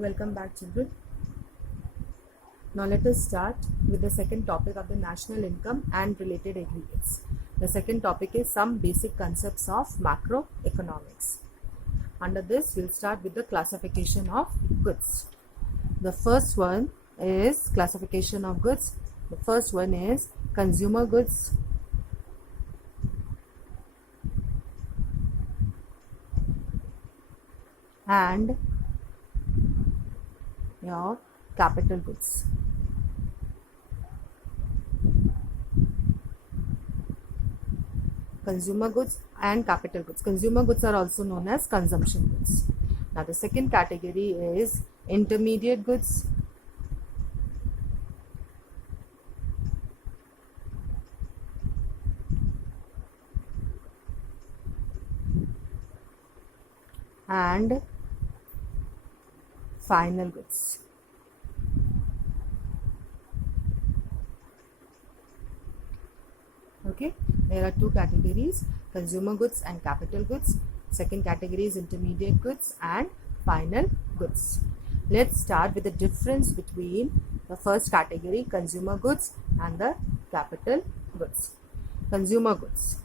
Welcome back, children. Now let us start with the second topic of the national income and related aggregates. The second topic is some basic concepts of macroeconomics. Under this, we'll start with the classification of goods. The first one is classification of goods. The first one is consumer goods, and your capital goods. Consumer goods and capital goods. Consumer goods are also known as consumption goods. Now the second category is intermediate goods, and final goods. Okay, there are two categories, consumer goods and capital goods. Second category is intermediate goods and final goods. Let's start with the difference between the first category, consumer goods, and the capital goods. Consumer goods.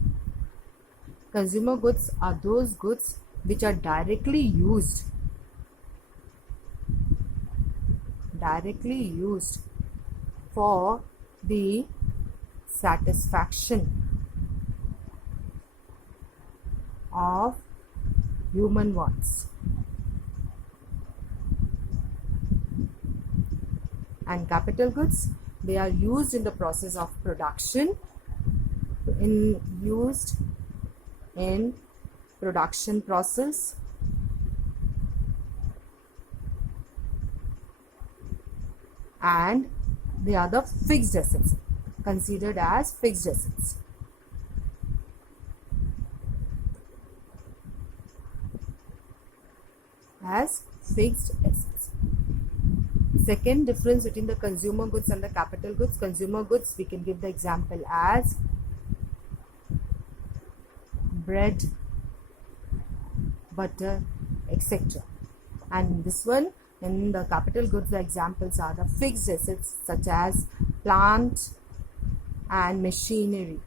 Consumer goods are those goods which are directly used for the satisfaction of human wants. And capital goods, they are used in the process of production, used in production process, and they are the fixed assets, considered as fixed assets. Second difference between the consumer goods and the capital goods. Consumer goods, we can give the example as bread, butter, etc. And this one, in the capital goods, the examples are the fixed assets such as plant and machinery.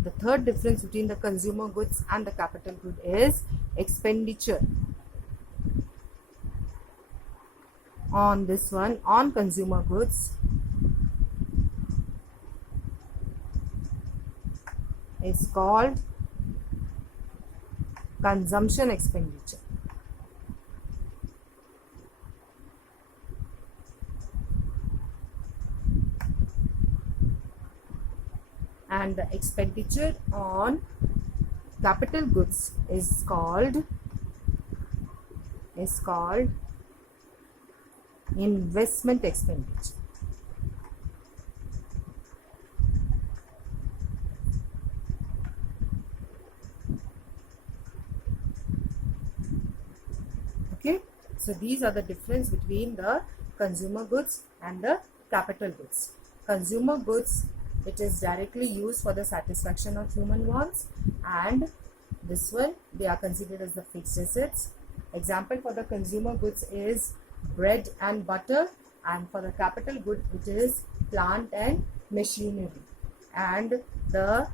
The third difference between the consumer goods and the capital good is expenditure. On this one, on consumer goods, is called consumption expenditure. And the expenditure on capital goods is called investment expenditure. Okay, so these are the difference between the consumer goods and the capital goods. Consumer goods, it is directly used for the satisfaction of human wants, and this one, they are considered as the fixed assets. Example for the consumer goods is bread and butter, and for the capital good, it is plant and machinery. And the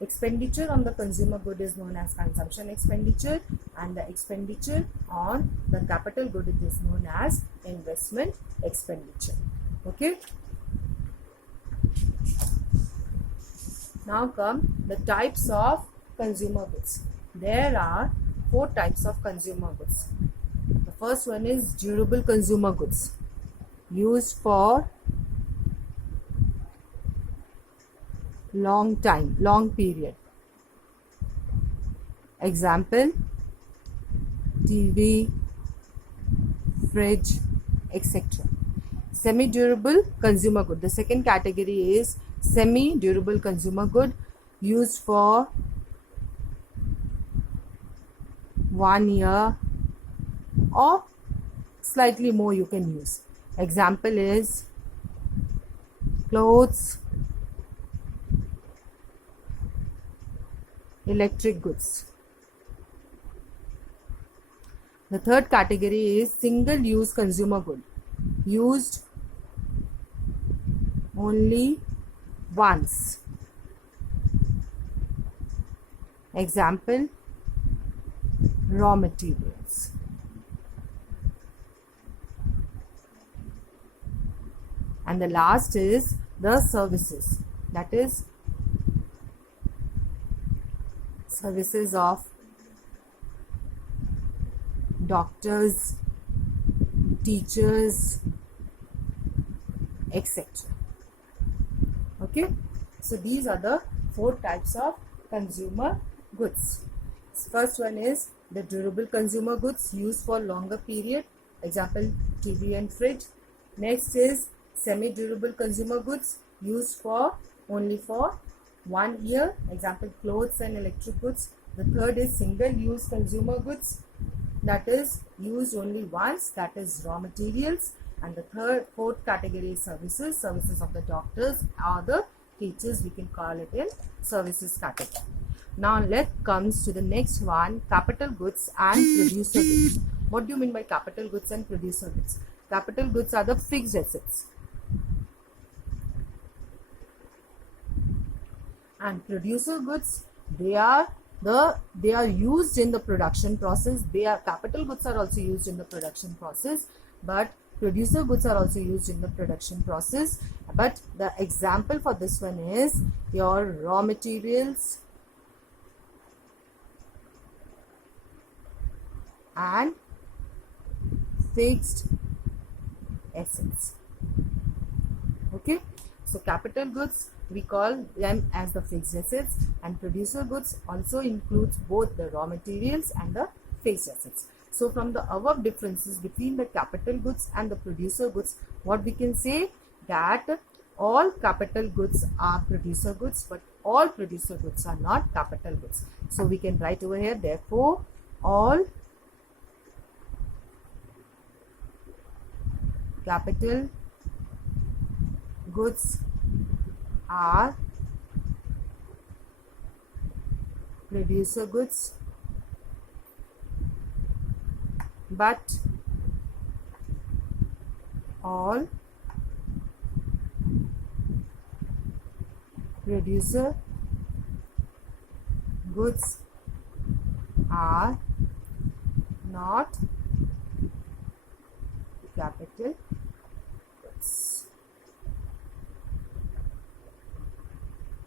expenditure on the consumer good is known as consumption expenditure, and the expenditure on the capital good, it is known as investment expenditure. Okay. Now come the types of consumer goods. There are 4 types of consumer goods. The first one is durable consumer goods, used for long time, long period. Example, TV, fridge, etc. Semi-durable consumer good. The second category is semi-durable consumer good, used for 1 year or slightly more you can use. Example is clothes, electric goods. The third category is single use consumer good, used only once. Example, raw materials. And the last is the services, that is services of doctors, teachers, etc. Okay, so these are the 4 types of consumer goods. First one is the durable consumer goods used for longer period, example TV and fridge. Next is semi-durable consumer goods used for only for 1 year, example clothes and electric goods. The third is single-use consumer goods, that is used only once, that is raw materials. And the fourth category is services of the doctors or the teachers, we can call it in services category. Now let's comes to the next one, capital goods and producer goods. What do you mean by capital goods and producer goods? Capital goods are the fixed assets, and producer goods, they are used in the production process. Capital goods are also used in the production process, but producer goods are also used in the production process. But the example for this one is your raw materials and fixed assets. Okay, so capital goods, we call them as the fixed assets, and producer goods also includes both the raw materials and the fixed assets. So from the above differences between the capital goods and the producer goods, what we can say, that all capital goods are producer goods, but all producer goods are not capital goods. So we can write over here, therefore all capital goods are producer goods, but all producer goods are not capital goods.